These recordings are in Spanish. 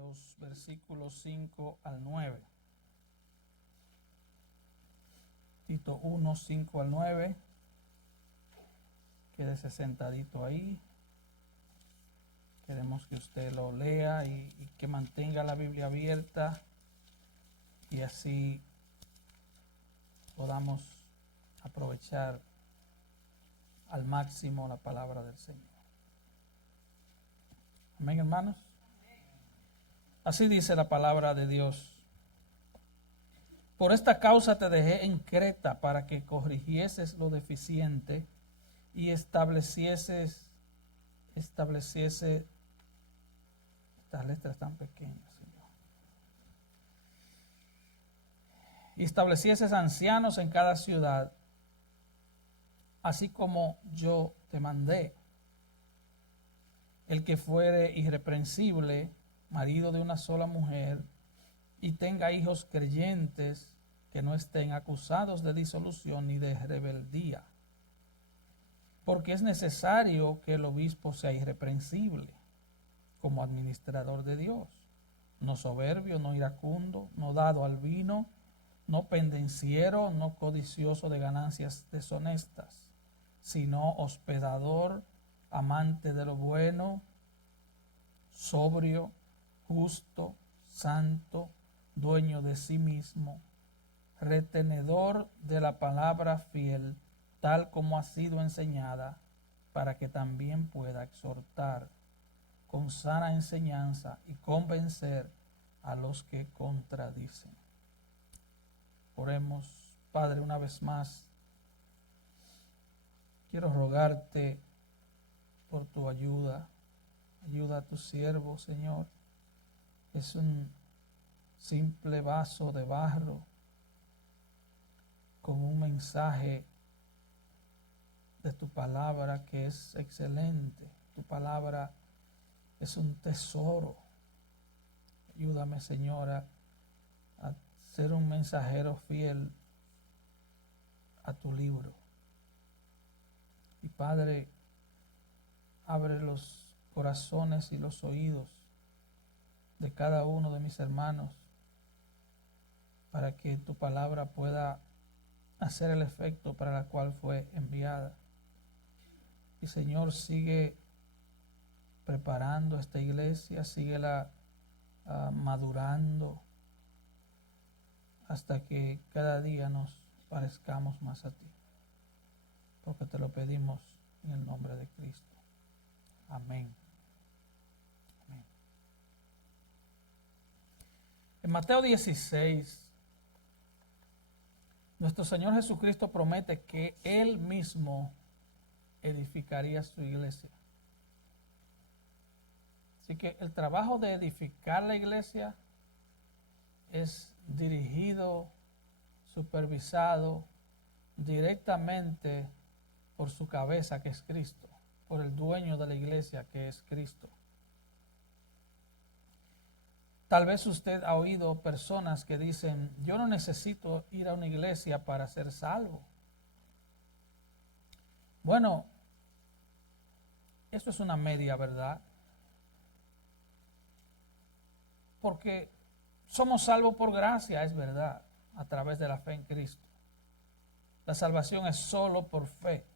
los versículos 5 al 9. Tito 1, 5 al 9. Quédese sentadito ahí. Queremos que usted lo lea y que mantenga la Biblia abierta y así podamos aprovechar al máximo la palabra del Señor. Amén, hermanos. Así dice la palabra de Dios. Por esta causa te dejé en Creta para que corrigieses lo deficiente y estableciese, estas letras tan pequeñas, Señor. Y establecieses ancianos en cada ciudad, así como yo te mandé. El que fuere irreprensible, marido de una sola mujer, y tenga hijos creyentes que no estén acusados de disolución ni de rebeldía. Porque es necesario que el obispo sea irreprensible como administrador de Dios, no soberbio, no iracundo, no dado al vino, no pendenciero, no codicioso de ganancias deshonestas, sino hospedador, amante de lo bueno, sobrio, justo, santo, dueño de sí mismo, retenedor de la palabra fiel, tal como ha sido enseñada, para que también pueda exhortar con sana enseñanza y convencer a los que contradicen. Oremos, Padre, una vez más. Quiero rogarte por tu ayuda. Ayuda a tu siervo, Señor. Es un simple vaso de barro con un mensaje de tu palabra que es excelente. Tu palabra es un tesoro. Ayúdame, Señora, a ser un mensajero fiel a tu libro. Y Padre, abre los corazones y los oídos de cada uno de mis hermanos para que tu palabra pueda hacer el efecto para el cual fue enviada. Y Señor, sigue preparando esta iglesia, síguela madurando hasta que cada día nos parezcamos más a ti. Porque te lo pedimos en el nombre de Cristo. Amén. Amén. En Mateo 16, nuestro Señor Jesucristo promete que Él mismo edificaría su iglesia. Así que el trabajo de edificar la iglesia es dirigido, supervisado directamente por su cabeza, que es Cristo, por el dueño de la iglesia, que es Cristo. Tal vez usted ha oído personas que dicen: yo no necesito ir a una iglesia para ser salvo. Bueno, eso es una media verdad. Porque somos salvos por gracia, es verdad, a través de la fe en Cristo. La salvación es solo por fe.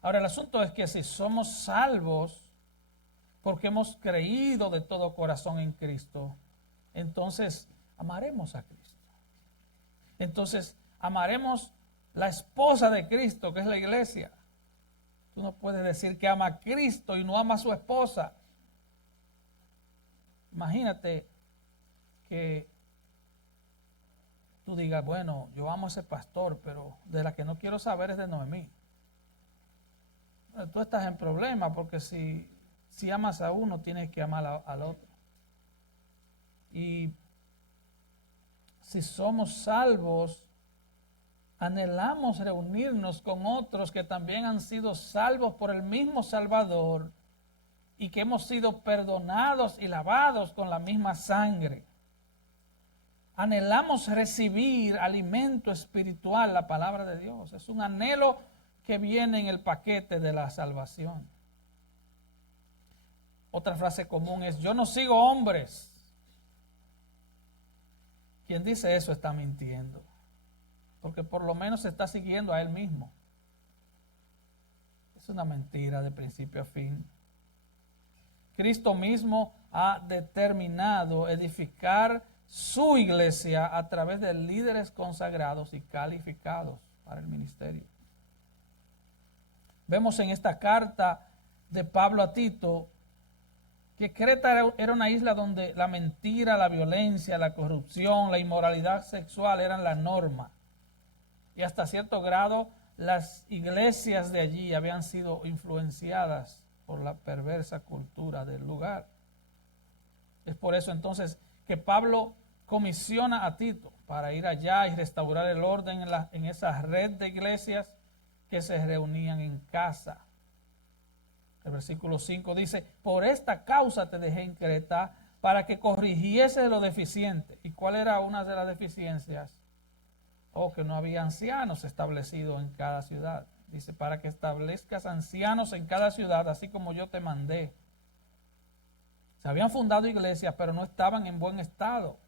Ahora, el asunto es que si somos salvos porque hemos creído de todo corazón en Cristo, entonces amaremos a Cristo. Entonces amaremos la esposa de Cristo, que es la iglesia. Tú no puedes decir que ama a Cristo y no ama a su esposa. Imagínate que tú digas: bueno, yo amo a ese pastor, pero de la que no quiero saber es de Noemí. Bueno, tú estás en problema, porque si amas a uno, tienes que amar al otro. Y si somos salvos, anhelamos reunirnos con otros que también han sido salvos por el mismo Salvador y que hemos sido perdonados y lavados con la misma sangre. Anhelamos recibir alimento espiritual, la palabra de Dios. Es un anhelo que viene en el paquete de la salvación. Otra frase común es: yo no sigo hombres. Quien dice eso está mintiendo, porque por lo menos se está siguiendo a él mismo. Es una mentira de principio a fin. Cristo mismo ha determinado edificar su iglesia a través de líderes consagrados y calificados para el ministerio. Vemos en esta carta de Pablo a Tito que Creta era una isla donde la mentira, la violencia, la corrupción, la inmoralidad sexual eran la norma. Y hasta cierto grado las iglesias de allí habían sido influenciadas por la perversa cultura del lugar. Es por eso entonces que Pablo comisiona a Tito para ir allá y restaurar el orden en esa red de iglesias que se reunían en casa. El versículo 5 dice: por esta causa te dejé en Creta, para que corrigiese lo deficiente. ¿Y cuál era una de las deficiencias? Que no había ancianos establecidos en cada ciudad. Dice: para que establezcas ancianos en cada ciudad, así como yo te mandé. Se habían fundado iglesias, pero no estaban en buen estado.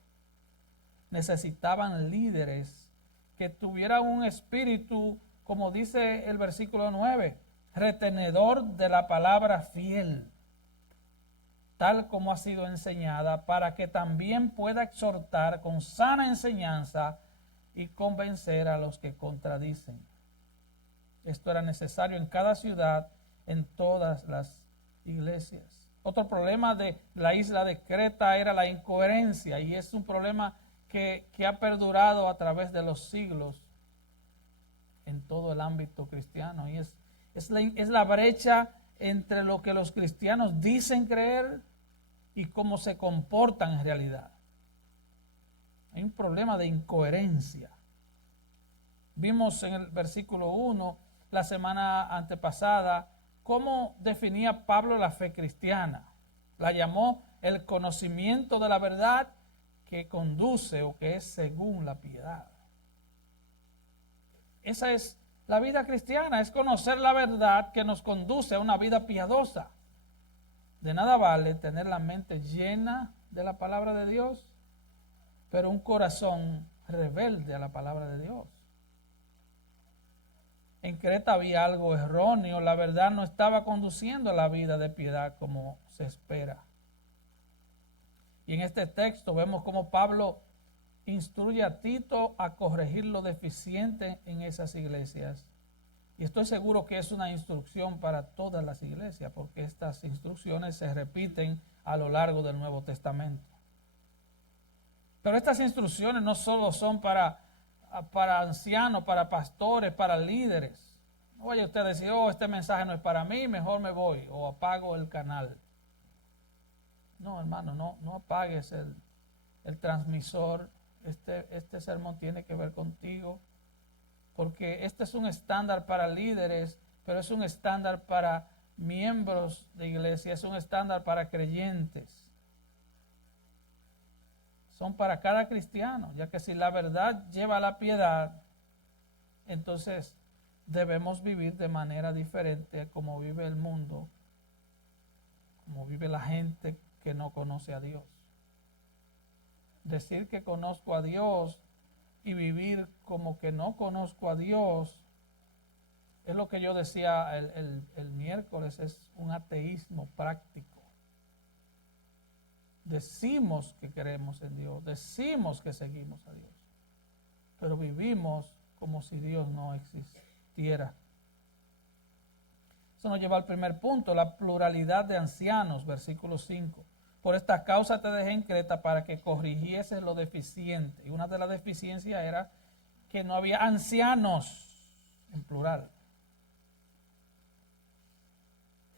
Necesitaban líderes que tuvieran un espíritu, como dice el versículo 9, retenedor de la palabra fiel, tal como ha sido enseñada, para que también pueda exhortar con sana enseñanza y convencer a los que contradicen. Esto era necesario en cada ciudad, en todas las iglesias. Otro problema de la isla de Creta era la incoherencia, y es un problema que ha perdurado a través de los siglos en todo el ámbito cristiano, y es la brecha entre lo que los cristianos dicen creer y cómo se comportan en realidad. Hay un problema de incoherencia. Vimos en el versículo 1, la semana antepasada, cómo definía Pablo la fe cristiana. La llamó el conocimiento de la verdad que conduce o que es según la piedad. Esa es la vida cristiana, es conocer la verdad que nos conduce a una vida piadosa. De nada vale tener la mente llena de la palabra de Dios, pero un corazón rebelde a la palabra de Dios. En Creta había algo erróneo, la verdad no estaba conduciendo a la vida de piedad como se espera. Y en este texto vemos cómo Pablo instruye a Tito a corregir lo deficiente en esas iglesias. Y estoy seguro que es una instrucción para todas las iglesias, porque estas instrucciones se repiten a lo largo del Nuevo Testamento. Pero estas instrucciones no solo son para ancianos, para pastores, para líderes. No vaya usted a decir: este mensaje no es para mí, mejor me voy o apago el canal. No, hermano, no apagues el transmisor. Este sermón tiene que ver contigo, porque este es un estándar para líderes, pero es un estándar para miembros de iglesia, es un estándar para creyentes. Son para cada cristiano, ya que si la verdad lleva a la piedad, entonces debemos vivir de manera diferente como vive el mundo, como vive la gente que no conoce a Dios. Decir que conozco a Dios y vivir como que no conozco a Dios es lo que yo decía el miércoles, es un ateísmo práctico. Decimos que creemos en Dios, decimos que seguimos a Dios, pero vivimos como si Dios no existiera. Eso nos lleva al primer punto, la pluralidad de ancianos, versículo 5. Por esta causa te dejé en Creta, para que corrigieses lo deficiente. Y una de las deficiencias era que no había ancianos, en plural.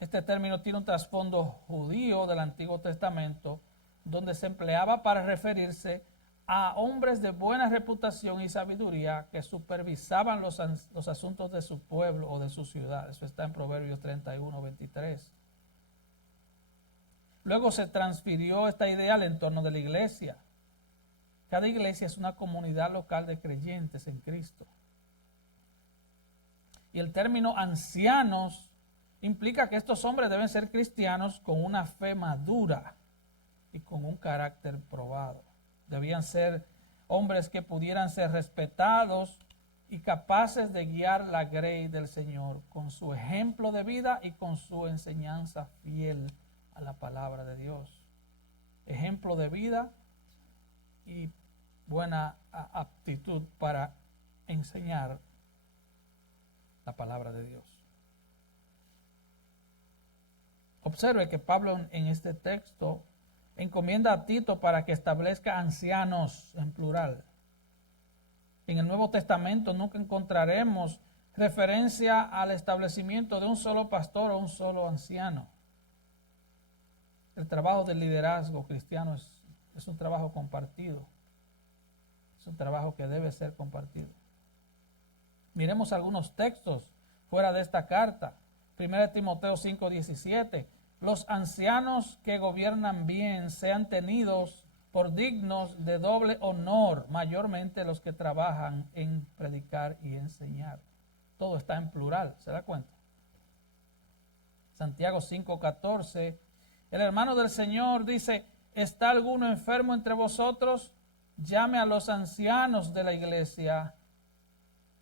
Este término tiene un trasfondo judío del Antiguo Testamento, donde se empleaba para referirse a hombres de buena reputación y sabiduría que supervisaban los asuntos de su pueblo o de su ciudad. Eso está en Proverbios 31, 23. Luego se transfirió esta idea al entorno de la iglesia. Cada iglesia es una comunidad local de creyentes en Cristo. Y el término ancianos implica que estos hombres deben ser cristianos con una fe madura y con un carácter probado. Debían ser hombres que pudieran ser respetados y capaces de guiar la grey del Señor con su ejemplo de vida y con su enseñanza fiel a la palabra de Dios. Ejemplo de vida y buena aptitud para enseñar la palabra de Dios. Observe que Pablo en este texto encomienda a Tito para que establezca ancianos en plural. En el Nuevo Testamento nunca encontraremos referencia al establecimiento de un solo pastor o un solo anciano. El trabajo del liderazgo cristiano es un trabajo compartido. Es un trabajo que debe ser compartido. Miremos algunos textos fuera de esta carta. 1 Timoteo 5:17. Los ancianos que gobiernan bien sean tenidos por dignos de doble honor, mayormente los que trabajan en predicar y enseñar. Todo está en plural, ¿se da cuenta? Santiago 5:14. El hermano del Señor dice: ¿está alguno enfermo entre vosotros? Llame a los ancianos de la iglesia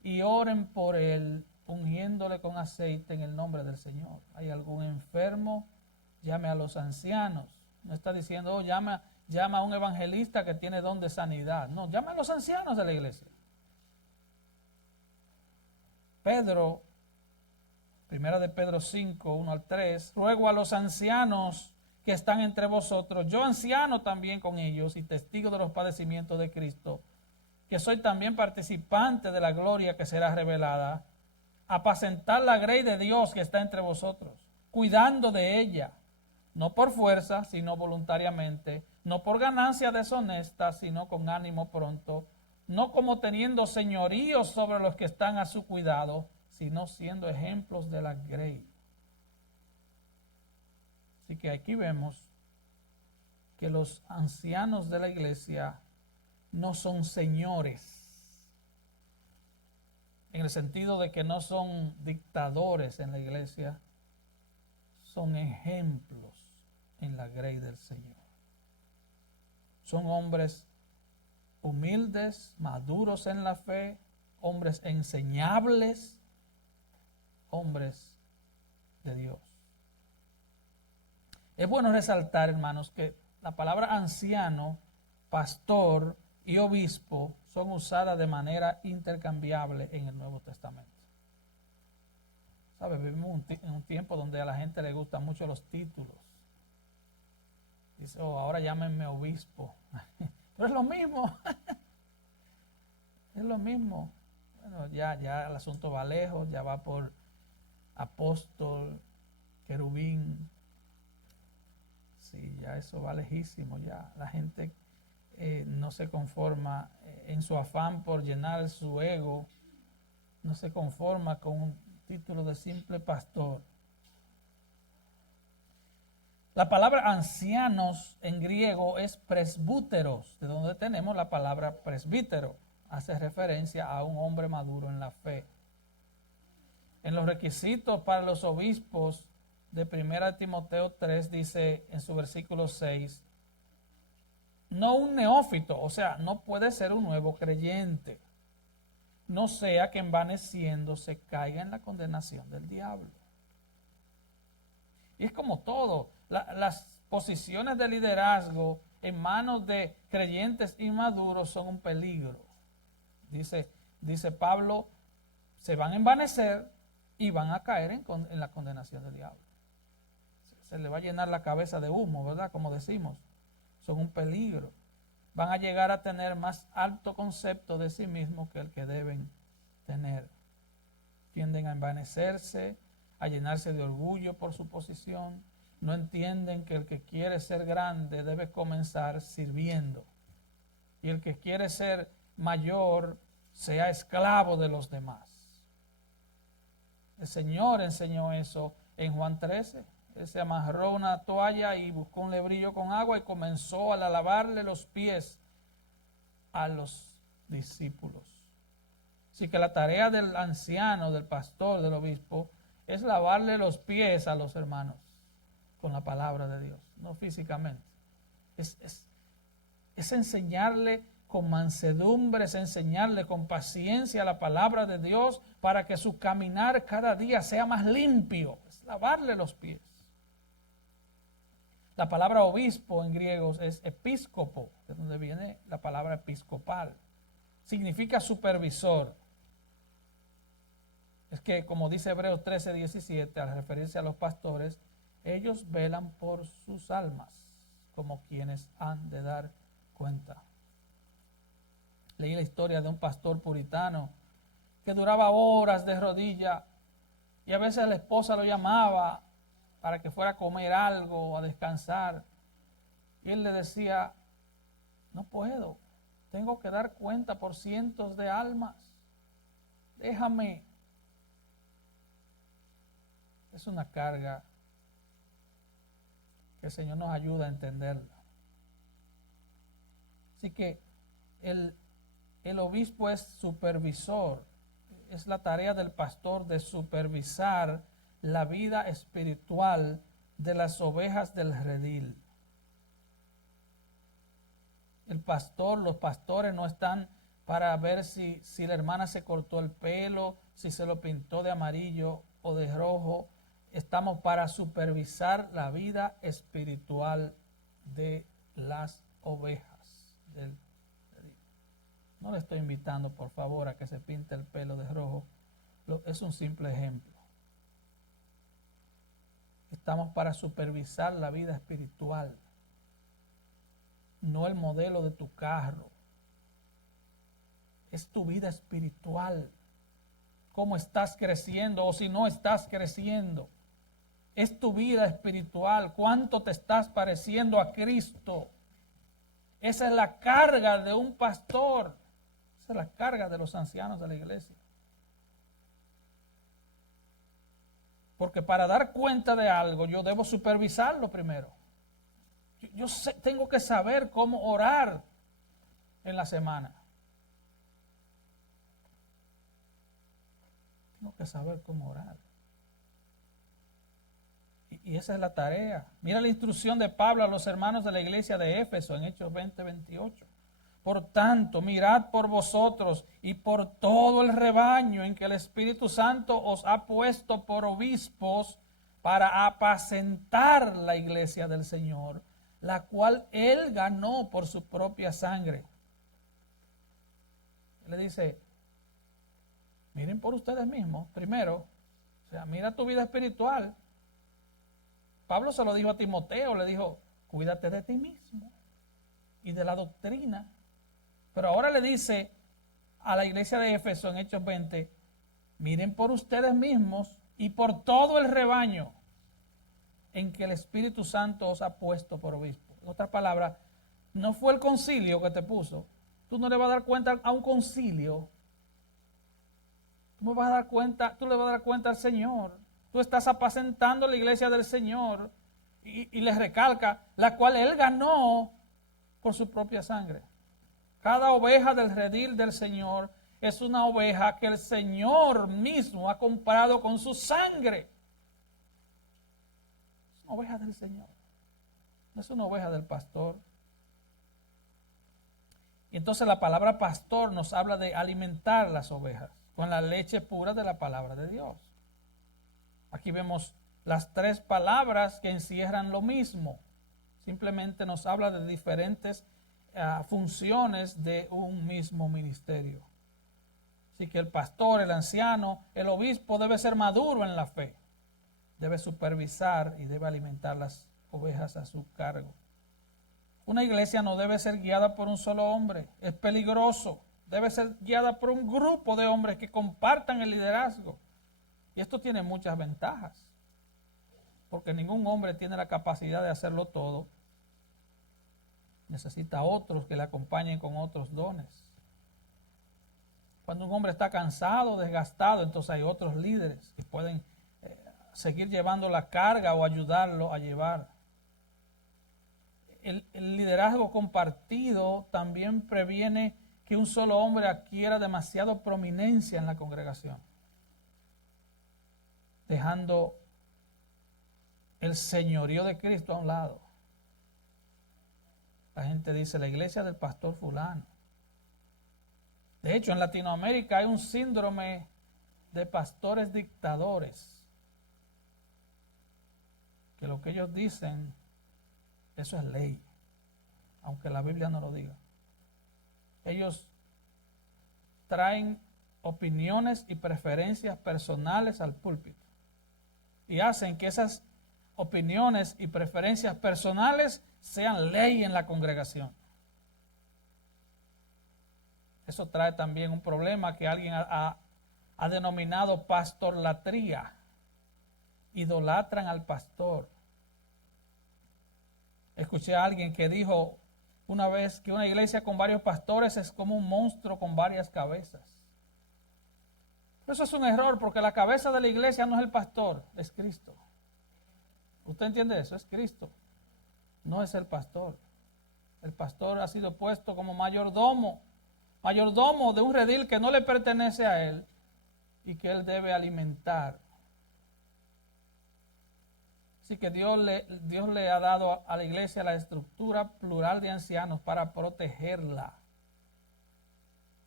y oren por él, ungiéndole con aceite en el nombre del Señor. ¿Hay algún enfermo? Llame a los ancianos. No está diciendo, llama a un evangelista que tiene don de sanidad. No, llama a los ancianos de la iglesia. Pedro, 1 de Pedro 5, 1 al 3, ruego a los ancianos que están entre vosotros, yo anciano también con ellos y testigo de los padecimientos de Cristo, que soy también participante de la gloria que será revelada, apacentar la grey de Dios que está entre vosotros, cuidando de ella, no por fuerza, sino voluntariamente, no por ganancia deshonesta, sino con ánimo pronto, no como teniendo señorío sobre los que están a su cuidado, sino siendo ejemplos de la grey. Así que aquí vemos que los ancianos de la iglesia no son señores, en el sentido de que no son dictadores en la iglesia, son ejemplos en la grey del Señor. Son hombres humildes, maduros en la fe, hombres enseñables, hombres de Dios. Es bueno resaltar, hermanos, que la palabra anciano, pastor y obispo son usadas de manera intercambiable en el Nuevo Testamento. ¿Sabes? Vivimos en un tiempo donde a la gente le gustan mucho los títulos. Dice, oh, ahora llámenme obispo. Pero es lo mismo. Es lo mismo. Bueno, ya el asunto va lejos, ya va por apóstol, querubín. Sí, ya eso va lejísimo. Ya la gente no se conforma en su afán por llenar su ego. No se conforma con un título de simple pastor. La palabra ancianos en griego es presbúteros, de donde tenemos la palabra presbítero. Hace referencia a un hombre maduro en la fe. En los requisitos para los obispos de 1 Timoteo 3 dice en su versículo 6, no un neófito, o sea, no puede ser un nuevo creyente, no sea que envaneciendo se caiga en la condenación del diablo. Y es como todo, las posiciones de liderazgo en manos de creyentes inmaduros son un peligro. Dice Pablo, se van a envanecer y van a caer en la condenación del diablo. Se le va a llenar la cabeza de humo, ¿verdad? Como decimos, son un peligro. Van a llegar a tener más alto concepto de sí mismos que el que deben tener. Tienden a envanecerse, a llenarse de orgullo por su posición. No entienden que el que quiere ser grande debe comenzar sirviendo. Y el que quiere ser mayor sea esclavo de los demás. El Señor enseñó eso en Juan 13. Él se amarró una toalla y buscó un lebrillo con agua y comenzó a lavarle los pies a los discípulos. Así que la tarea del anciano, del pastor, del obispo, es lavarle los pies a los hermanos con la palabra de Dios, no físicamente. Es enseñarle con mansedumbre, es enseñarle con paciencia la palabra de Dios para que su caminar cada día sea más limpio. Es lavarle los pies. La palabra obispo en griego es episcopo, de donde viene la palabra episcopal. Significa supervisor. Es que, como dice Hebreos 13:17, al referirse a los pastores, ellos velan por sus almas, como quienes han de dar cuenta. Leí la historia de un pastor puritano que duraba horas de rodillas y a veces la esposa lo llamaba para que fuera a comer algo o a descansar. Y él le decía, no puedo, tengo que dar cuenta por cientos de almas, déjame. Es una carga que el Señor nos ayuda a entenderla. Así que el obispo es supervisor, es la tarea del pastor de supervisar la vida espiritual de las ovejas del redil. El pastor, los pastores no están para ver si la hermana se cortó el pelo, si se lo pintó de amarillo o de rojo. Estamos para supervisar la vida espiritual de las ovejas del redil. No le estoy invitando, por favor, a que se pinte el pelo de rojo. Es un simple ejemplo. Estamos para supervisar la vida espiritual, no el modelo de tu carro. Es tu vida espiritual. Cómo estás creciendo o si no estás creciendo. Es tu vida espiritual. Cuánto te estás pareciendo a Cristo. Esa es la carga de un pastor. Esa es la carga de los ancianos de la iglesia. Porque para dar cuenta de algo, yo debo supervisarlo primero. Tengo que saber cómo orar en la semana. Tengo que saber cómo orar. Y esa es la tarea. Mira la instrucción de Pablo a los hermanos de la iglesia de Éfeso en Hechos 20:28. Por tanto, mirad por vosotros y por todo el rebaño en que el Espíritu Santo os ha puesto por obispos para apacentar la iglesia del Señor, la cual Él ganó por su propia sangre. Le dice, miren por ustedes mismos, primero, o sea, mira tu vida espiritual. Pablo se lo dijo a Timoteo, le dijo, cuídate de ti mismo y de la doctrina. Pero ahora le dice a la iglesia de Éfeso en Hechos 20, miren por ustedes mismos y por todo el rebaño en que el Espíritu Santo os ha puesto por obispo. En otras palabras, no fue el concilio que te puso. Tú no le vas a dar cuenta a un concilio. Tú le vas a dar cuenta al Señor. Tú estás apacentando la iglesia del Señor y les recalca, la cual Él ganó por su propia sangre. Cada oveja del redil del Señor es una oveja que el Señor mismo ha comprado con su sangre. Es una oveja del Señor. No es una oveja del pastor. Y entonces la palabra pastor nos habla de alimentar las ovejas con la leche pura de la palabra de Dios. Aquí vemos las tres palabras que encierran lo mismo. Simplemente nos habla de diferentes funciones de un mismo ministerio. Así que el pastor, el anciano, el obispo debe ser maduro en la fe. Debe supervisar y debe alimentar las ovejas a su cargo. Una iglesia no debe ser guiada por un solo hombre. Es peligroso. Debe ser guiada por un grupo de hombres que compartan el liderazgo. Y esto tiene muchas ventajas. Porque ningún hombre tiene la capacidad de hacerlo todo. Necesita otros que le acompañen con otros dones. Cuando un hombre está cansado, desgastado, entonces hay otros líderes que pueden seguir llevando la carga o ayudarlo a llevar. El liderazgo compartido también previene que un solo hombre adquiera demasiada prominencia en la congregación. dejando el señorío de Cristo a un lado. La gente dice, la iglesia del pastor fulano. De hecho, en Latinoamérica hay un síndrome de pastores dictadores, que lo que ellos dicen, eso es ley, aunque la Biblia no lo diga. Ellos traen opiniones y preferencias personales al púlpito y hacen que esas opiniones y preferencias personales sean ley en la congregación. Eso trae también un problema que alguien ha denominado pastorlatría. Idolatran al pastor. Escuché a alguien que dijo una vez que una iglesia con varios pastores es como un monstruo con varias cabezas. Eso es un error, porque la cabeza de la iglesia no es el pastor, es Cristo. ¿Usted entiende eso? Es Cristo, no es el pastor. El pastor ha sido puesto como mayordomo de un redil que no le pertenece a él y que él debe alimentar. Así que Dios le ha dado a la iglesia la estructura plural de ancianos para protegerla,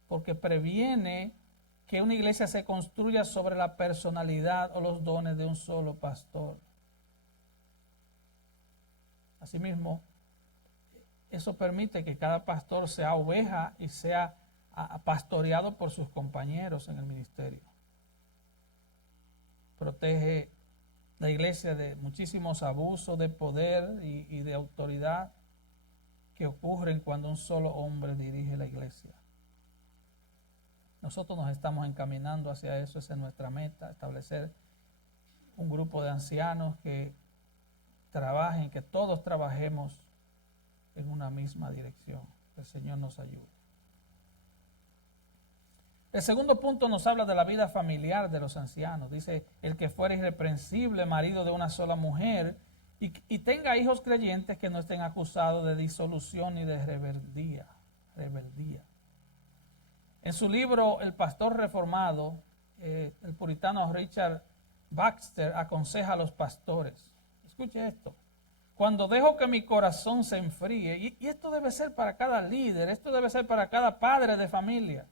porque previene que una iglesia se construya sobre la personalidad o los dones de un solo pastor. Asimismo, eso permite que cada pastor sea oveja y sea pastoreado por sus compañeros en el ministerio. Protege la iglesia de muchísimos abusos de poder y de autoridad que ocurren cuando un solo hombre dirige la iglesia. Nosotros nos estamos encaminando hacia eso, esa es nuestra meta, establecer un grupo de ancianos que trabajen, que todos trabajemos en una misma dirección. Que el Señor nos ayude. El segundo punto nos habla de la vida familiar de los ancianos. Dice, el que fuera irreprensible, marido de una sola mujer, y tenga hijos creyentes que no estén acusados de disolución ni de rebeldía. En su libro, El Pastor Reformado, el puritano Richard Baxter aconseja a los pastores. Escuche esto. Cuando dejo que mi corazón se enfríe, y esto debe ser para cada líder, esto debe ser para cada padre de familia.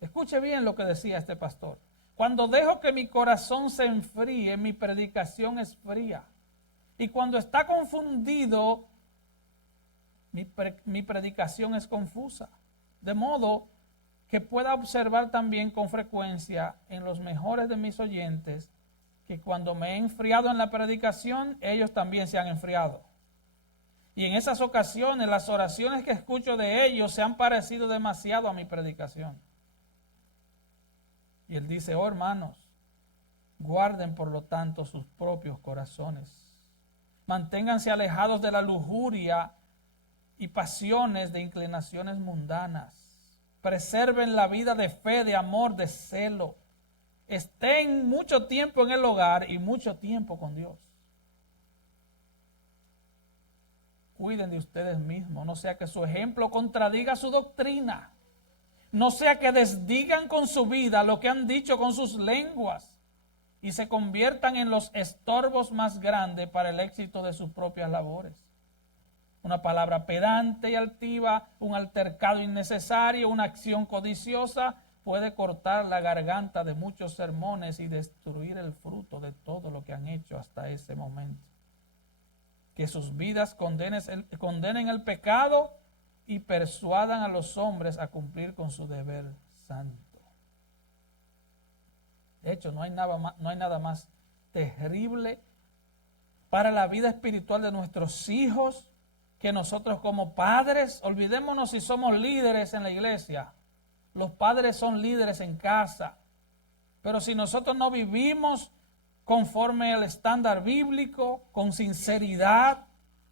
Escuche bien lo que decía este pastor. Cuando dejo que mi corazón se enfríe, mi predicación es fría. Y cuando está confundido, mi predicación es confusa. De modo que pueda observar también con frecuencia en los mejores de mis oyentes que cuando me he enfriado en la predicación, ellos también se han enfriado. Y en esas ocasiones, las oraciones que escucho de ellos se han parecido demasiado a mi predicación. Y él dice, oh hermanos, guarden por lo tanto sus propios corazones. Manténganse alejados de la lujuria y pasiones de inclinaciones mundanas. Preserven la vida de fe, de amor, de celo. Estén mucho tiempo en el hogar y mucho tiempo con Dios. Cuiden de ustedes mismos, no sea que su ejemplo contradiga su doctrina. No sea que desdigan con su vida lo que han dicho con sus lenguas y se conviertan en los estorbos más grandes para el éxito de sus propias labores. Una palabra pedante y altiva, un altercado innecesario, una acción codiciosa puede cortar la garganta de muchos sermones y destruir el fruto de todo lo que han hecho hasta ese momento. Que sus vidas condenen el pecado y persuadan a los hombres a cumplir con su deber santo. De hecho, no hay nada más terrible para la vida espiritual de nuestros hijos que nosotros como padres. Olvidémonos si somos líderes en la iglesia. Los padres son líderes en casa. Pero si nosotros no vivimos conforme al estándar bíblico, con sinceridad,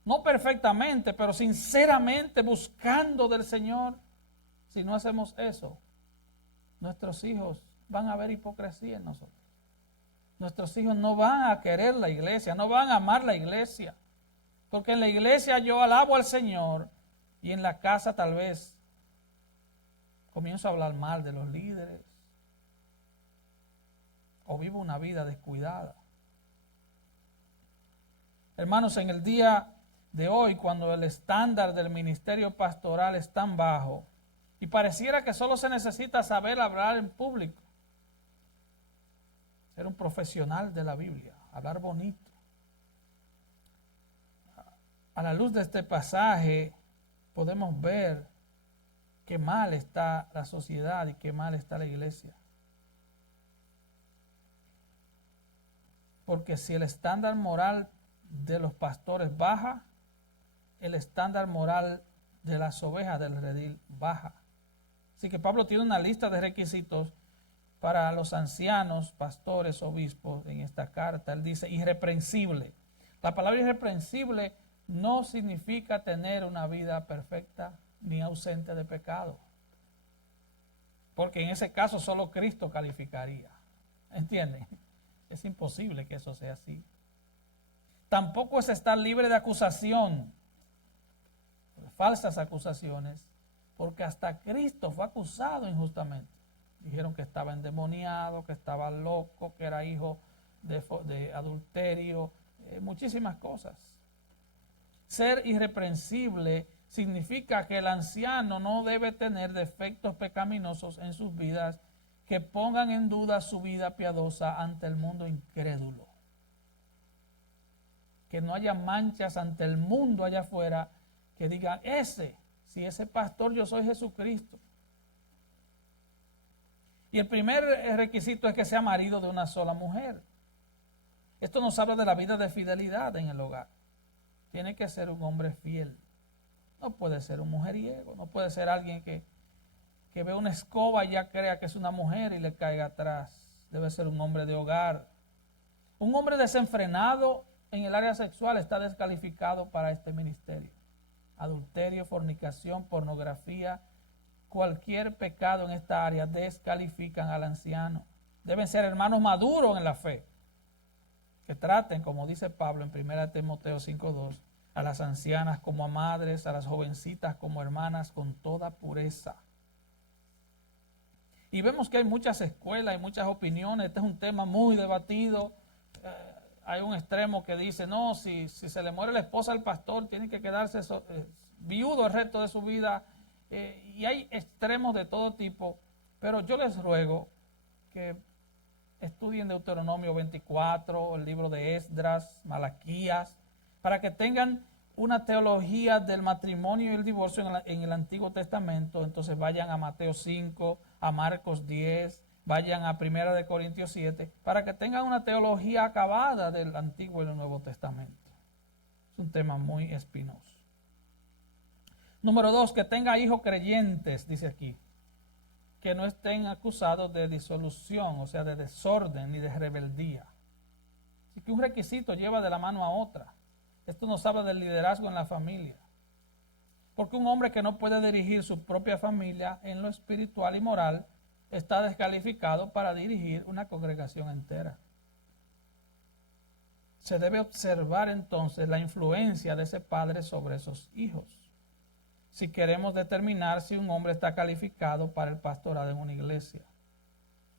no perfectamente, pero sinceramente buscando del Señor, si no hacemos eso, nuestros hijos van a ver hipocresía en nosotros. Nuestros hijos no van a querer la iglesia, no van a amar la iglesia. Porque en la iglesia yo alabo al Señor y en la casa tal vez comienzo a hablar mal de los líderes o vivo una vida descuidada. Hermanos, en el día de hoy, cuando el estándar del ministerio pastoral es tan bajo y pareciera que solo se necesita saber hablar en público, ser un profesional de la Biblia, hablar bonito. A la luz de este pasaje podemos ver qué mal está la sociedad y qué mal está la iglesia. Porque si el estándar moral de los pastores baja, el estándar moral de las ovejas del redil baja. Así que Pablo tiene una lista de requisitos para los ancianos, pastores, obispos en esta carta. Él dice irreprensible. La palabra irreprensible no significa tener una vida perfecta ni ausente de pecado. Porque en ese caso solo Cristo calificaría. ¿Entienden? Es imposible que eso sea así. Tampoco es estar libre de acusación, de falsas acusaciones, porque hasta Cristo fue acusado injustamente. Dijeron que estaba endemoniado, que estaba loco, que era hijo de adulterio, muchísimas cosas. Ser irreprensible significa que el anciano no debe tener defectos pecaminosos en sus vidas que pongan en duda su vida piadosa ante el mundo incrédulo. Que no haya manchas ante el mundo allá afuera que digan, si ese pastor yo soy Jesucristo. Y el primer requisito es que sea marido de una sola mujer. Esto nos habla de la vida de fidelidad en el hogar. Tiene que ser un hombre fiel. No puede ser un mujeriego, no puede ser alguien que ve una escoba y ya crea que es una mujer y le caiga atrás. Debe ser un hombre de hogar. Un hombre desenfrenado en el área sexual está descalificado para este ministerio. Adulterio, fornicación, pornografía, cualquier pecado en esta área descalifican al anciano. Deben ser hermanos maduros en la fe, que traten, como dice Pablo en 1 Timoteo 5:2, a las ancianas como a madres, a las jovencitas como hermanas, con toda pureza. Y vemos que hay muchas escuelas y muchas opiniones. Este es un tema muy debatido. Hay un extremo que dice, no, si se le muere la esposa al pastor, tiene que quedarse viudo el resto de su vida. Y hay extremos de todo tipo. Pero yo les ruego que estudien Deuteronomio 24, el libro de Esdras, Malaquías, para que tengan una teología del matrimonio y el divorcio en el Antiguo Testamento. Entonces vayan a Mateo 5, a Marcos 10, vayan a 1 Corintios 7, para que tengan una teología acabada del Antiguo y el Nuevo Testamento. Es un tema muy espinoso. Número 2, que tenga hijos creyentes, dice aquí, que no estén acusados de disolución, o sea, de desorden ni de rebeldía. Así que un requisito lleva de la mano a otra. Esto nos habla del liderazgo en la familia. Porque un hombre que no puede dirigir su propia familia en lo espiritual y moral está descalificado para dirigir una congregación entera. Se debe observar entonces la influencia de ese padre sobre esos hijos, si queremos determinar si un hombre está calificado para el pastorado en una iglesia.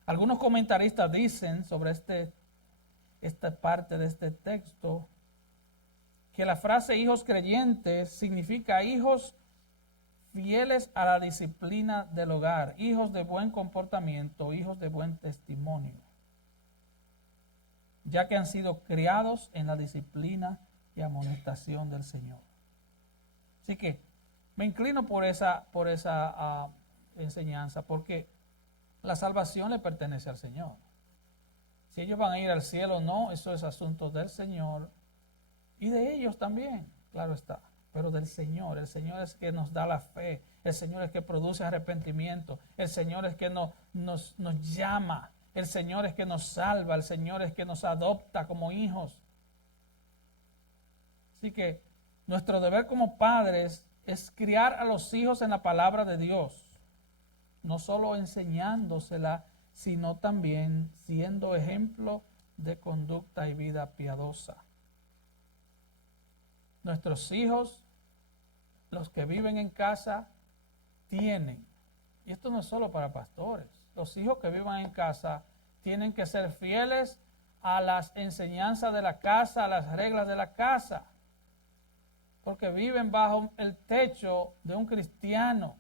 Algunos comentaristas dicen sobre esta parte de este texto que la frase hijos creyentes significa hijos fieles a la disciplina del hogar, hijos de buen comportamiento, hijos de buen testimonio, ya que han sido criados en la disciplina y amonestación del Señor. Así que me inclino por esa enseñanza, porque la salvación le pertenece al Señor. Si ellos van a ir al cielo o no, eso es asunto del Señor y de ellos también, claro está, pero del Señor. El Señor es que nos da la fe, el Señor es que produce arrepentimiento, el Señor es que nos llama, el Señor es que nos salva, el Señor es que nos adopta como hijos. Así que nuestro deber como padres es criar a los hijos en la palabra de Dios, no solo enseñándosela, sino también siendo ejemplo de conducta y vida piadosa. Nuestros hijos, los que viven en casa, tienen, y esto no es solo para pastores, los hijos que vivan en casa tienen que ser fieles a las enseñanzas de la casa, a las reglas de la casa, porque viven bajo el techo de un cristiano.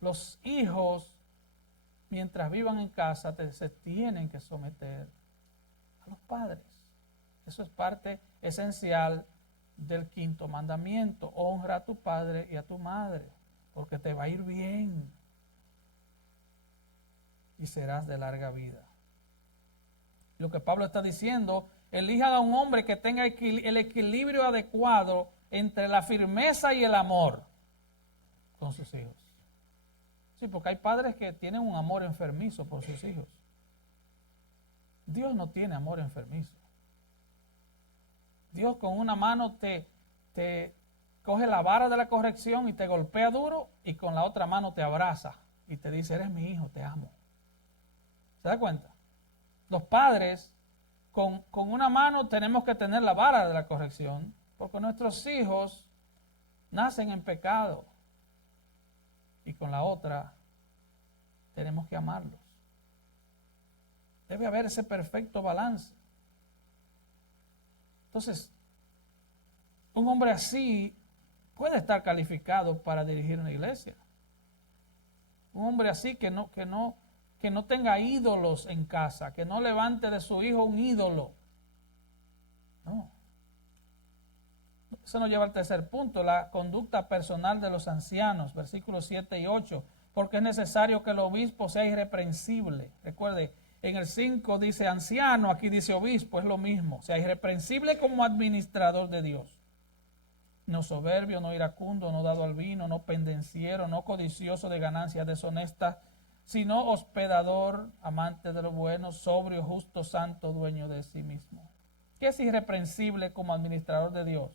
Los hijos, mientras vivan en casa, se tienen que someter a los padres. Eso es parte esencial del quinto mandamiento. Honra a tu padre y a tu madre, porque te va a ir bien y serás de larga vida. Lo que Pablo está diciendo, elija a un hombre que tenga el equilibrio adecuado entre la firmeza y el amor con sus hijos. Sí, porque hay padres que tienen un amor enfermizo por sus hijos. Dios no tiene amor enfermizo. Dios con una mano te coge la vara de la corrección y te golpea duro, y con la otra mano te abraza y te dice, eres mi hijo, te amo. ¿Se da cuenta? Los padres, con una mano tenemos que tener la vara de la corrección, porque nuestros hijos nacen en pecado, y con la otra tenemos que amarlos. Debe haber ese perfecto balance. Entonces, un hombre así puede estar calificado para dirigir una iglesia. Un hombre así que no tenga ídolos en casa, que no levante de su hijo un ídolo. No. Eso nos lleva al tercer punto, la conducta personal de los ancianos, versículos 7 y 8, porque es necesario que el obispo sea irreprensible. Recuerde, en el 5 dice anciano, aquí dice obispo, es lo mismo, sea irreprensible como administrador de Dios. No soberbio, no iracundo, no dado al vino, no pendenciero, no codicioso de ganancias deshonestas, sino hospedador, amante de lo bueno, sobrio, justo, santo, dueño de sí mismo. ¿Qué es irreprensible como administrador de Dios?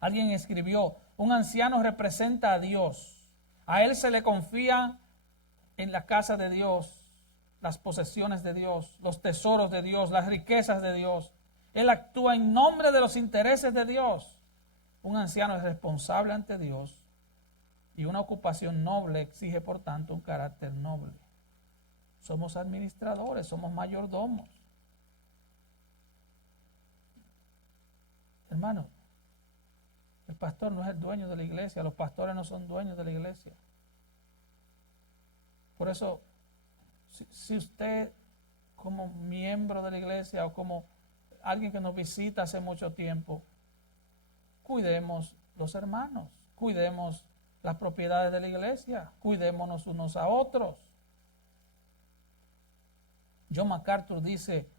Alguien escribió, un anciano representa a Dios. A él se le confía en la casa de Dios, las posesiones de Dios, los tesoros de Dios, las riquezas de Dios. Él actúa en nombre de los intereses de Dios. Un anciano es responsable ante Dios, y una ocupación noble exige, por tanto, un carácter noble. Somos administradores, somos mayordomos. Hermano, el pastor no es el dueño de la iglesia, los pastores no son dueños de la iglesia. Por eso, si usted como miembro de la iglesia o como alguien que nos visita hace mucho tiempo, cuidemos los hermanos, cuidemos las propiedades de la iglesia, cuidémonos unos a otros. John MacArthur dice,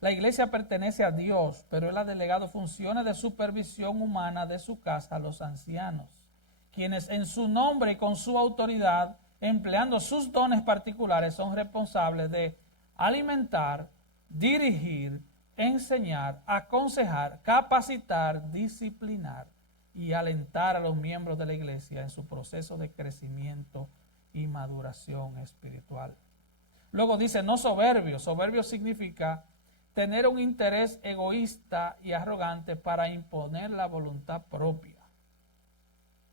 la iglesia pertenece a Dios, pero él ha delegado funciones de supervisión humana de su casa a los ancianos, quienes en su nombre y con su autoridad, empleando sus dones particulares, son responsables de alimentar, dirigir, enseñar, aconsejar, capacitar, disciplinar y alentar a los miembros de la iglesia en su proceso de crecimiento y maduración espiritual. Luego dice, no soberbio. Soberbio significa tener un interés egoísta y arrogante para imponer la voluntad propia,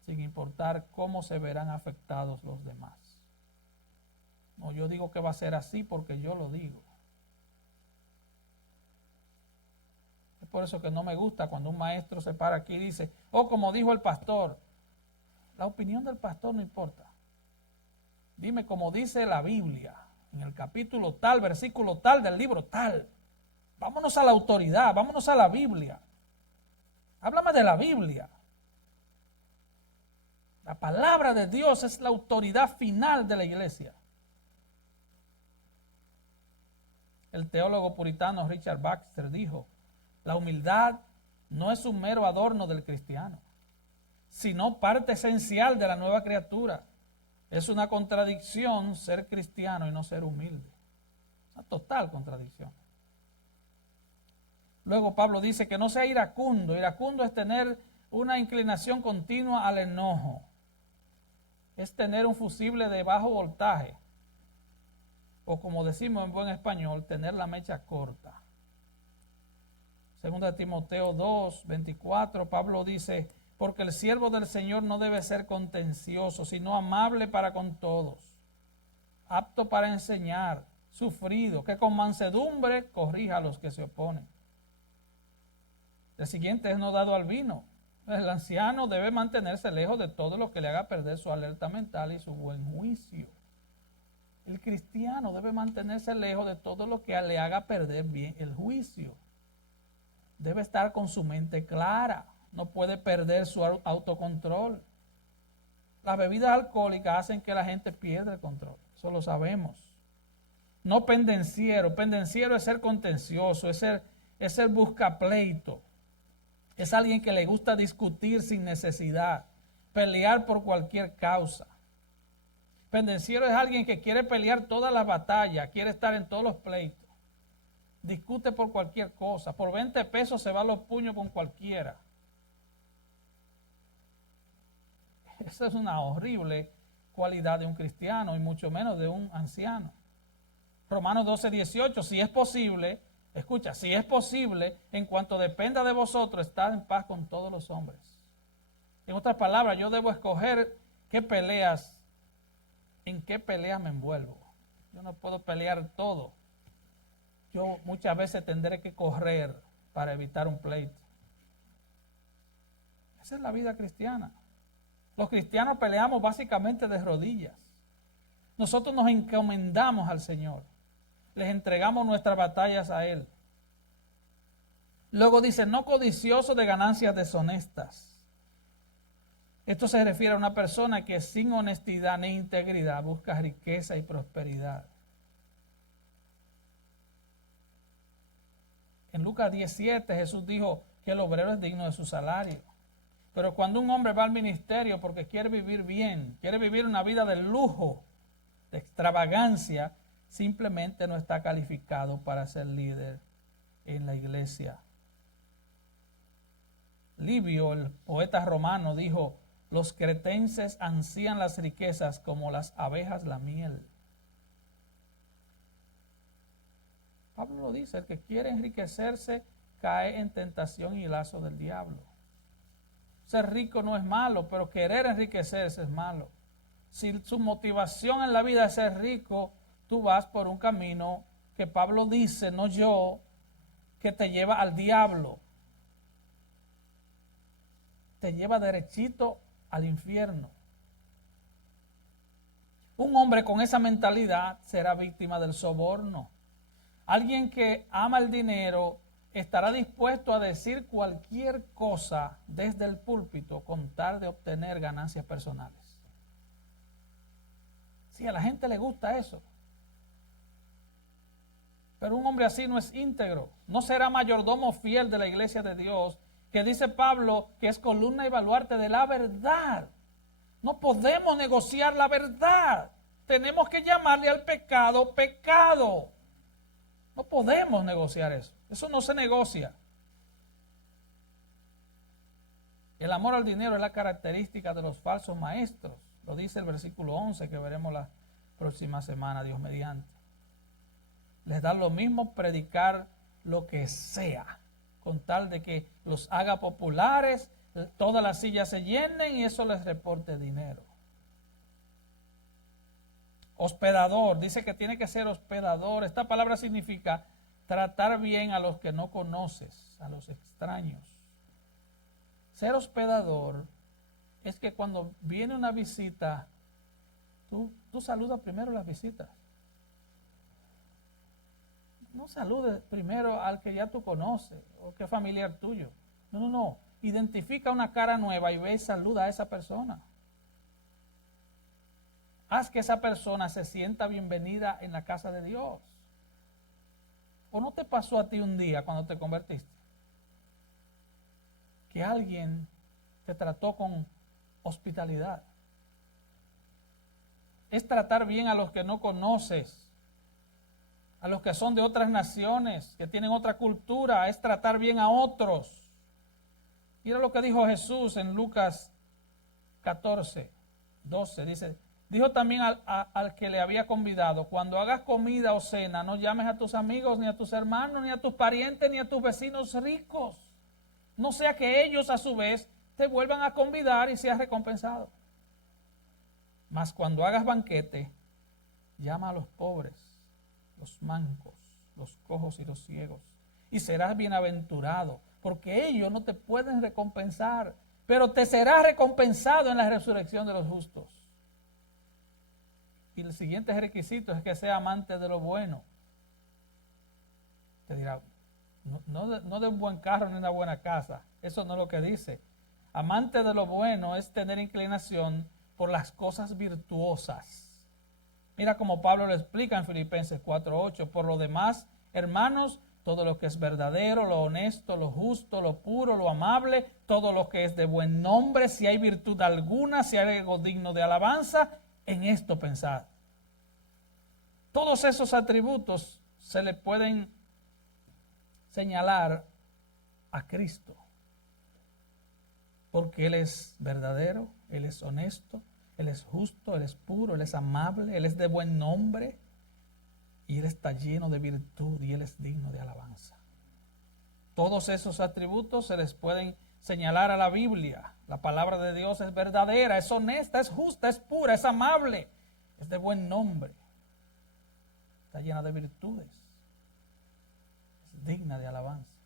sin importar cómo se verán afectados los demás. No, yo digo que va a ser así porque yo lo digo. Es por eso que no me gusta cuando un maestro se para aquí y dice, como dijo el pastor. La opinión del pastor no importa. Dime como dice la Biblia, en el capítulo tal, versículo tal del libro tal. Vámonos a la autoridad, vámonos a la Biblia. Háblame de la Biblia. La palabra de Dios es la autoridad final de la iglesia. El teólogo puritano Richard Baxter dijo, la humildad no es un mero adorno del cristiano, sino parte esencial de la nueva criatura. Es una contradicción ser cristiano y no ser humilde. Una total contradicción. Luego Pablo dice que no sea iracundo. Iracundo es tener una inclinación continua al enojo. Es tener un fusible de bajo voltaje. O como decimos en buen español, tener la mecha corta. Segunda de Timoteo 2, 24, Pablo dice, porque el siervo del Señor no debe ser contencioso, sino amable para con todos, apto para enseñar, sufrido, que con mansedumbre corrija a los que se oponen. El siguiente es no dado al vino. El anciano debe mantenerse lejos de todo lo que le haga perder su alerta mental y su buen juicio. El cristiano debe mantenerse lejos de todo lo que le haga perder bien el juicio. Debe estar con su mente clara. No puede perder su autocontrol. Las bebidas alcohólicas hacen que la gente pierda el control. Eso lo sabemos. No pendenciero. Pendenciero es ser contencioso, es ser buscapleito. Es alguien que le gusta discutir sin necesidad, pelear por cualquier causa. Pendenciero es alguien que quiere pelear todas las batallas, quiere estar en todos los pleitos. Discute por cualquier cosa. Por 20 pesos se va a los puños con cualquiera. Esa es una horrible cualidad de un cristiano y mucho menos de un anciano. Romanos 12:18, si es posible, escucha, si es posible, en cuanto dependa de vosotros, estad en paz con todos los hombres. En otras palabras, yo debo escoger en qué peleas me envuelvo. Yo no puedo pelear todo. Yo muchas veces tendré que correr para evitar un pleito. Esa es la vida cristiana. Los cristianos peleamos básicamente de rodillas. Nosotros nos encomendamos al Señor. Les entregamos nuestras batallas a Él. Luego dice, no codicioso de ganancias deshonestas. Esto se refiere a una persona que sin honestidad ni integridad busca riqueza y prosperidad. En Lucas 17 Jesús dijo que el obrero es digno de su salario. Pero cuando un hombre va al ministerio porque quiere vivir bien, quiere vivir una vida de lujo, de extravagancia, simplemente no está calificado para ser líder en la iglesia. Livio, el poeta romano, dijo, los cretenses ansían las riquezas como las abejas la miel. Pablo lo dice, el que quiere enriquecerse cae en tentación y lazo del diablo. Ser rico no es malo, pero querer enriquecerse es malo. Si su motivación en la vida es ser rico, tú vas por un camino que Pablo dice, no yo, que te lleva al diablo. Te lleva derechito al infierno. Un hombre con esa mentalidad será víctima del soborno. Alguien que ama el dinero estará dispuesto a decir cualquier cosa desde el púlpito con tal de obtener ganancias personales. Sí, a la gente le gusta eso. Pero un hombre así no es íntegro. No será mayordomo fiel de la iglesia de Dios, que dice Pablo que es columna y baluarte de la verdad. No podemos negociar la verdad. Tenemos que llamarle al pecado pecado. No podemos negociar eso. Eso no se negocia. El amor al dinero es la característica de los falsos maestros. Lo dice el versículo 11 que veremos la próxima semana, Dios mediante. Les da lo mismo predicar lo que sea, con tal de que los haga populares, todas las sillas se llenen y eso les reporte dinero. Hospedador, dice que tiene que ser hospedador. Esta palabra significa tratar bien a los que no conoces, a los extraños. Ser hospedador es que cuando viene una visita, tú saludas primero las visitas. No saludes primero al que ya tú conoces o que es familiar tuyo. No. Identifica una cara nueva y ve y saluda a esa persona. Haz que esa persona se sienta bienvenida en la casa de Dios. ¿O no te pasó a ti un día cuando te convertiste? Que alguien te trató con hospitalidad. Es tratar bien a los que no conoces, a los que son de otras naciones, que tienen otra cultura, es tratar bien a otros. Mira lo que dijo Jesús en Lucas 14:12, dijo también al que le había convidado, cuando hagas comida o cena, no llames a tus amigos, ni a tus hermanos, ni a tus parientes, ni a tus vecinos ricos. No sea que ellos a su vez te vuelvan a convidar y seas recompensado. Mas cuando hagas banquete, llama a los pobres, los mancos, los cojos y los ciegos. Y serás bienaventurado, porque ellos no te pueden recompensar, pero te será recompensado en la resurrección de los justos. Y el siguiente requisito es que sea amante de lo bueno. Te dirá, no de un buen carro ni una buena casa. Eso no es lo que dice. Amante de lo bueno es tener inclinación por las cosas virtuosas. Mira como Pablo lo explica en Filipenses 4:8. Por lo demás, hermanos, todo lo que es verdadero, lo honesto, lo justo, lo puro, lo amable, todo lo que es de buen nombre, si hay virtud alguna, si hay algo digno de alabanza, en esto pensad. Todos esos atributos se le pueden señalar a Cristo, porque Él es verdadero, Él es honesto, Él es justo, Él es puro, Él es amable, Él es de buen nombre, y Él está lleno de virtud y Él es digno de alabanza. Todos esos atributos se les pueden señalar a la Biblia. La palabra de Dios es verdadera, es honesta, es justa, es pura, es amable, es de buen nombre, está llena de virtudes, es digna de alabanza.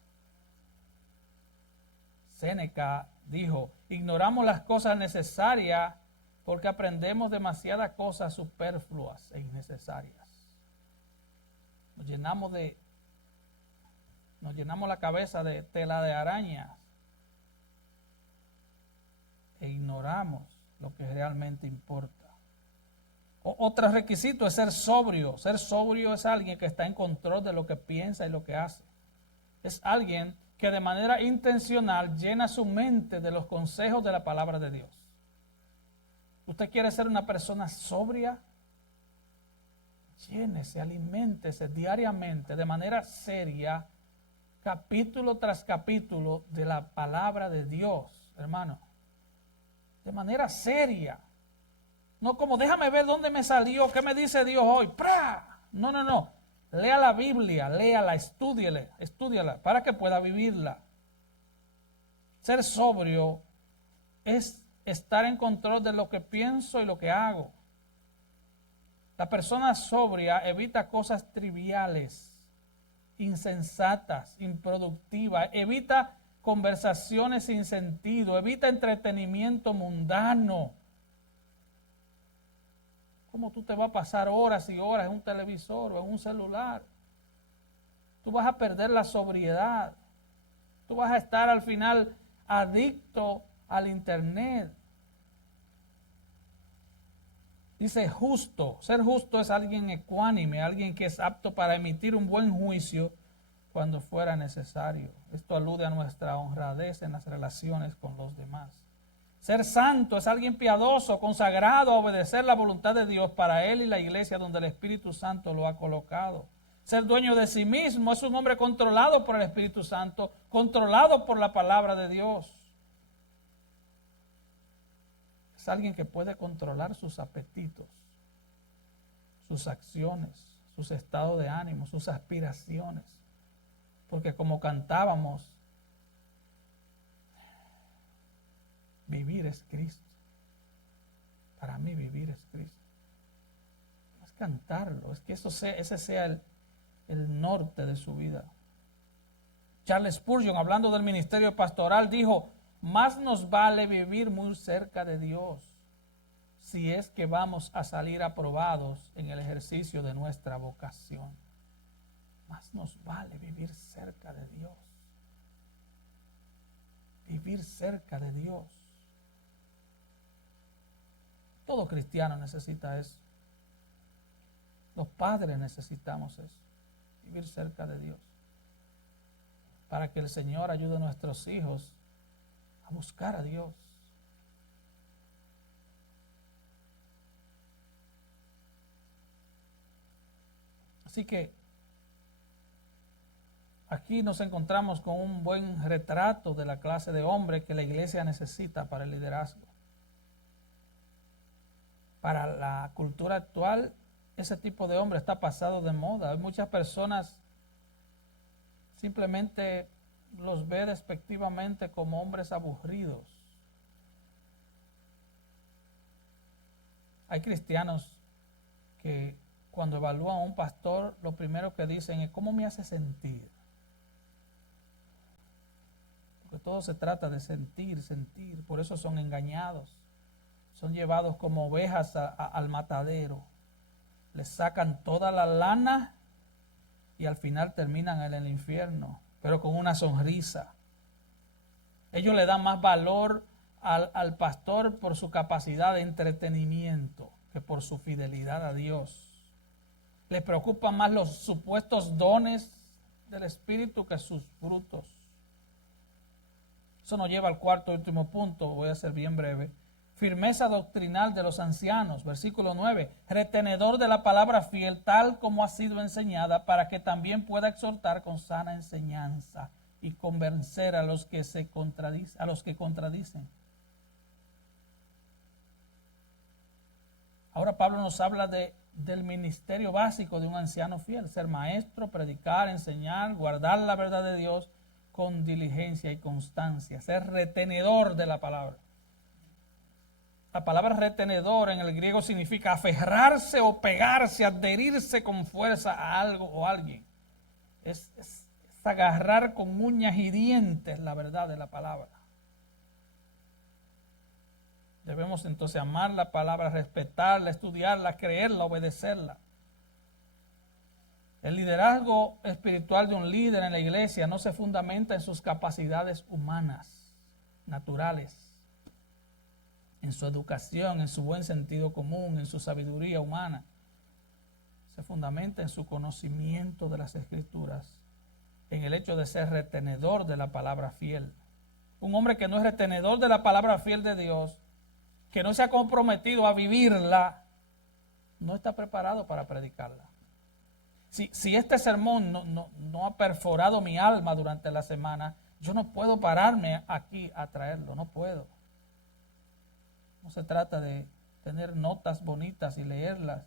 Séneca dijo, ignoramos las cosas necesarias porque aprendemos demasiadas cosas superfluas e innecesarias. Nos llenamos la cabeza de tela de arañas e ignoramos lo que realmente importa. Otro requisito es ser sobrio. Ser sobrio es alguien que está en control de lo que piensa y lo que hace. Es alguien que de manera intencional llena su mente de los consejos de la palabra de Dios. ¿Usted quiere ser una persona sobria? Llénese, aliméntese diariamente, de manera seria, capítulo tras capítulo de la palabra de Dios, hermano. De manera seria. No como, déjame ver dónde me salió, qué me dice Dios hoy. ¡Pra! No. Lea la Biblia, léala, estúdiala para que pueda vivirla. Ser sobrio es estar en control de lo que pienso y lo que hago. La persona sobria evita cosas triviales, insensatas, improductivas, evita conversaciones sin sentido, evita entretenimiento mundano. ¿Cómo tú te vas a pasar horas y horas en un televisor o en un celular? Tú vas a perder la sobriedad. Tú vas a estar al final adicto al internet. Dice justo. Ser justo es alguien ecuánime, alguien que es apto para emitir un buen juicio cuando fuera necesario. Esto alude a nuestra honradez en las relaciones con los demás. Ser santo es alguien piadoso, consagrado a obedecer la voluntad de Dios para él y la iglesia donde el Espíritu Santo lo ha colocado. Ser dueño de sí mismo es un hombre controlado por el Espíritu Santo, controlado por la palabra de Dios. Es alguien que puede controlar sus apetitos, sus acciones, sus estados de ánimo, sus aspiraciones. Porque como cantábamos, vivir es Cristo. Para mí vivir es Cristo. No es cantarlo, es que ese sea el norte de su vida. Charles Spurgeon, hablando del ministerio pastoral, dijo, más nos vale vivir muy cerca de Dios si es que vamos a salir aprobados en el ejercicio de nuestra vocación. Más nos vale vivir cerca de Dios. Vivir cerca de Dios. Todo cristiano necesita eso. Los padres necesitamos eso. Vivir cerca de Dios. Para que el Señor ayude a nuestros hijos a buscar a Dios. Así que aquí nos encontramos con un buen retrato de la clase de hombre que la iglesia necesita para el liderazgo. Para la cultura actual, ese tipo de hombre está pasado de moda. Hay muchas personas simplemente los ve despectivamente como hombres aburridos. Hay cristianos que cuando evalúan a un pastor, lo primero que dicen es ¿cómo me hace sentir? Porque todo se trata de sentir, sentir. Por eso son engañados. Son llevados como ovejas al matadero. Les sacan toda la lana y al final terminan en el infierno, pero con una sonrisa. Ellos le dan más valor al pastor por su capacidad de entretenimiento que por su fidelidad a Dios. Les preocupan más los supuestos dones del Espíritu que sus frutos. Eso nos lleva al cuarto y último punto, voy a ser bien breve. Firmeza doctrinal de los ancianos, versículo 9. Retenedor de la palabra fiel, tal como ha sido enseñada, para que también pueda exhortar con sana enseñanza y convencer a los que contradicen. Ahora Pablo nos habla del ministerio básico de un anciano fiel, ser maestro, predicar, enseñar, guardar la verdad de Dios con diligencia y constancia, ser retenedor de la palabra. La palabra retenedor en el griego significa aferrarse o pegarse, adherirse con fuerza a algo o a alguien. Es agarrar con uñas y dientes la verdad de la palabra. Debemos entonces amar la palabra, respetarla, estudiarla, creerla, obedecerla. El liderazgo espiritual de un líder en la iglesia no se fundamenta en sus capacidades humanas, naturales, en su educación, en su buen sentido común, en su sabiduría humana. Se fundamenta en su conocimiento de las Escrituras, en el hecho de ser retenedor de la palabra fiel. Un hombre que no es retenedor de la palabra fiel de Dios, que no se ha comprometido a vivirla, no está preparado para predicarla. Si este sermón no ha perforado mi alma durante la semana, yo no puedo pararme aquí a traerlo, no puedo. No se trata de tener notas bonitas y leerlas,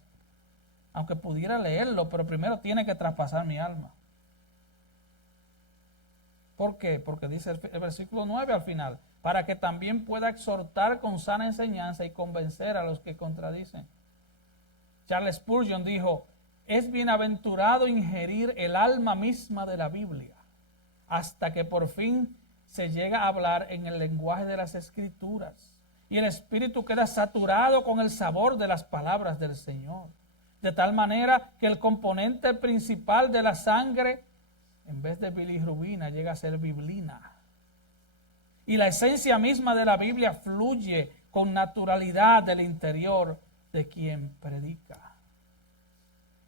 aunque pudiera leerlo, pero primero tiene que traspasar mi alma. ¿Por qué? Porque dice el versículo 9 al final, para que también pueda exhortar con sana enseñanza y convencer a los que contradicen. Charles Spurgeon dijo, es bienaventurado ingerir el alma misma de la Biblia, hasta que por fin se llega a hablar en el lenguaje de las Escrituras, y el espíritu queda saturado con el sabor de las palabras del Señor, de tal manera que el componente principal de la sangre, en vez de bilirrubina, llega a ser biblina. Y la esencia misma de la Biblia fluye con naturalidad del interior de quien predica.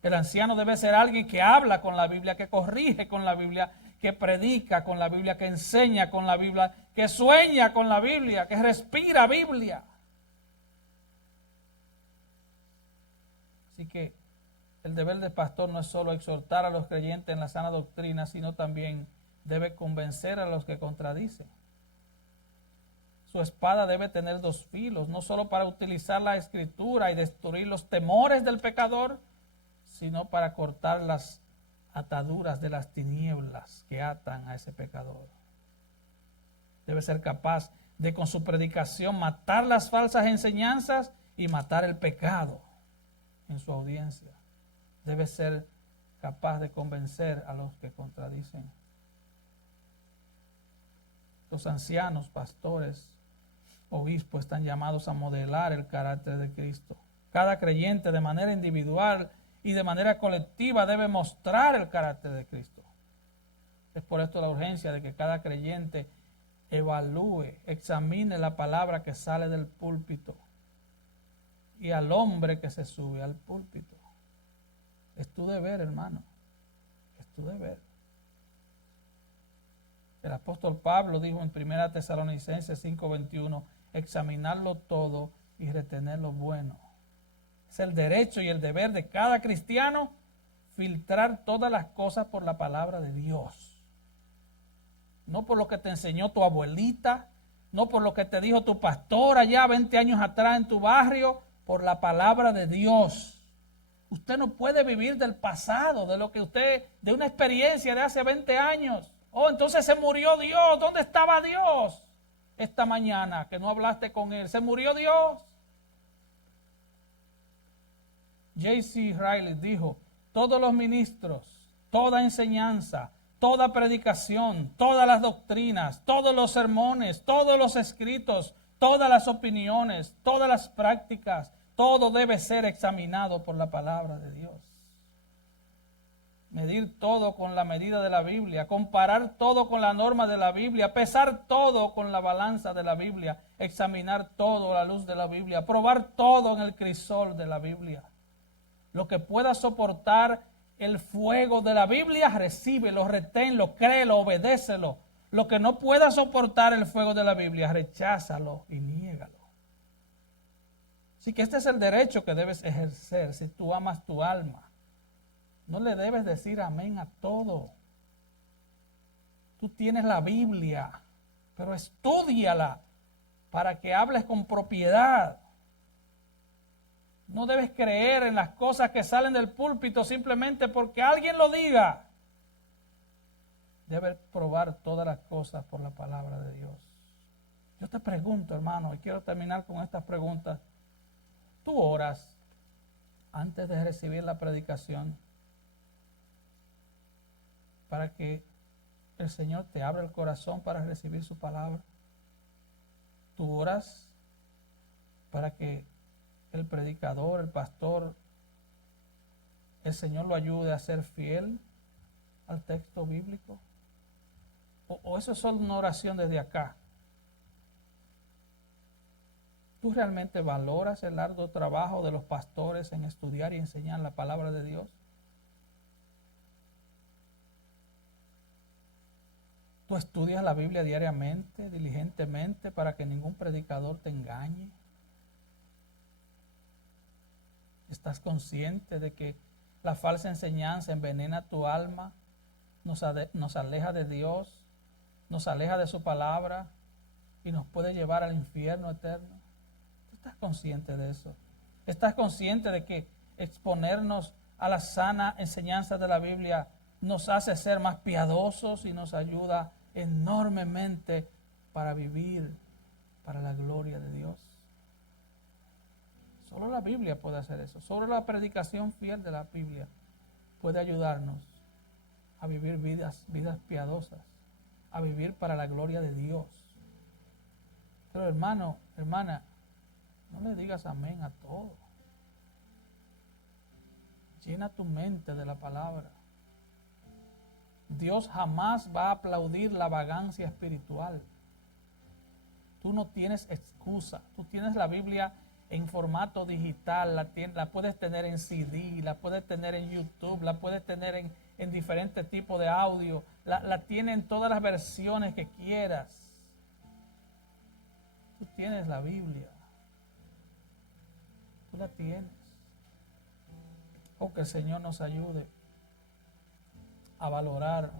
El anciano debe ser alguien que habla con la Biblia, que corrige con la Biblia, que predica con la Biblia, que enseña con la Biblia, que sueña con la Biblia, que respira Biblia. Así que el deber del pastor no es solo exhortar a los creyentes en la sana doctrina, sino también debe convencer a los que contradicen. Su espada debe tener dos filos, no solo para utilizar la Escritura y destruir los temores del pecador, sino para cortar las ataduras de las tinieblas que atan a ese pecador. Debe ser capaz de con su predicación matar las falsas enseñanzas y matar el pecado en su audiencia. Debe ser capaz de convencer a los que contradicen. Los ancianos, pastores, obispos están llamados a modelar el carácter de Cristo. Cada creyente de manera individual y de manera colectiva debe mostrar el carácter de Cristo. Es por esto la urgencia de que cada creyente evalúe, examine la palabra que sale del púlpito y al hombre que se sube al púlpito. Es tu deber, hermano. Es tu deber. El apóstol Pablo dijo en 1 Tesalonicenses 5:21, examinarlo todo y retener lo bueno. Es el derecho y el deber de cada cristiano filtrar todas las cosas por la palabra de Dios. No por lo que te enseñó tu abuelita, no por lo que te dijo tu pastor allá 20 años atrás en tu barrio, por la palabra de Dios. Usted no puede vivir del pasado, de una experiencia de hace 20 años. Oh, entonces se murió Dios. ¿Dónde estaba Dios esta mañana que no hablaste con Él? Se murió Dios. J.C. Riley dijo, todos los ministros, toda enseñanza, toda predicación, todas las doctrinas, todos los sermones, todos los escritos, todas las opiniones, todas las prácticas, todo debe ser examinado por la palabra de Dios. Medir todo con la medida de la Biblia, comparar todo con la norma de la Biblia, pesar todo con la balanza de la Biblia, examinar todo a la luz de la Biblia, probar todo en el crisol de la Biblia. Lo que pueda soportar el fuego de la Biblia, recíbelo, reténlo, créelo, obedécelo. Lo que no pueda soportar el fuego de la Biblia, recházalo y niégalo. Así que este es el derecho que debes ejercer si tú amas tu alma. No le debes decir amén a todo. Tú tienes la Biblia, pero estúdiala para que hables con propiedad. No debes creer en las cosas que salen del púlpito simplemente porque alguien lo diga. Debes probar todas las cosas por la palabra de Dios. Yo te pregunto, hermano, y quiero terminar con estas preguntas. ¿Tú oras antes de recibir la predicación para que el Señor te abra el corazón para recibir su palabra? ¿Tú oras para que el predicador, el pastor, el Señor lo ayude a ser fiel al texto bíblico? ¿O eso es solo una oración desde acá? ¿Tú realmente valoras el arduo trabajo de los pastores en estudiar y enseñar la palabra de Dios? ¿Tú estudias la Biblia diariamente, diligentemente, para que ningún predicador te engañe? ¿Estás consciente de que la falsa enseñanza envenena tu alma, nos aleja de Dios, nos aleja de su palabra y nos puede llevar al infierno eterno? ¿Tú estás consciente de eso? ¿Estás consciente de que exponernos a la sana enseñanza de la Biblia nos hace ser más piadosos y nos ayuda enormemente para vivir para la gloria de Dios? Solo la Biblia puede hacer eso. Solo la predicación fiel de la Biblia puede ayudarnos a vivir vidas piadosas, a vivir para la gloria de Dios. Pero hermano, hermana, no le digas amén a todo. Llena tu mente de la palabra. Dios jamás va a aplaudir la vagancia espiritual. Tú no tienes excusa. Tú tienes la Biblia en formato digital, la puedes tener en CD, la puedes tener en YouTube, la puedes tener en diferentes tipos de audio, la tienes en todas las versiones que quieras. Tú tienes la Biblia. Tú la tienes. Oh, que el Señor nos ayude a valorar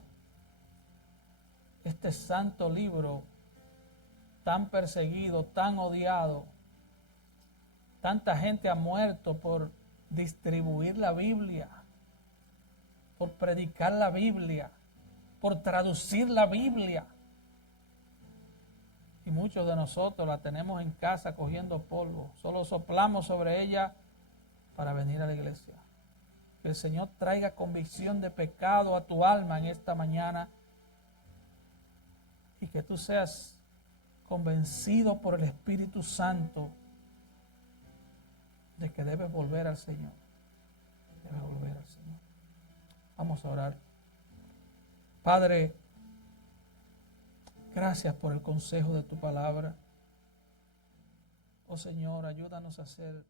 este santo libro tan perseguido, tan odiado. Tanta gente ha muerto por distribuir la Biblia, por predicar la Biblia, por traducir la Biblia. Y muchos de nosotros la tenemos en casa cogiendo polvo. Solo soplamos sobre ella para venir a la iglesia. Que el Señor traiga convicción de pecado a tu alma en esta mañana y que tú seas convencido por el Espíritu Santo de que debes volver al Señor. Debes volver al Señor. Vamos a orar. Padre, gracias por el consejo de tu palabra. Oh Señor, ayúdanos a ser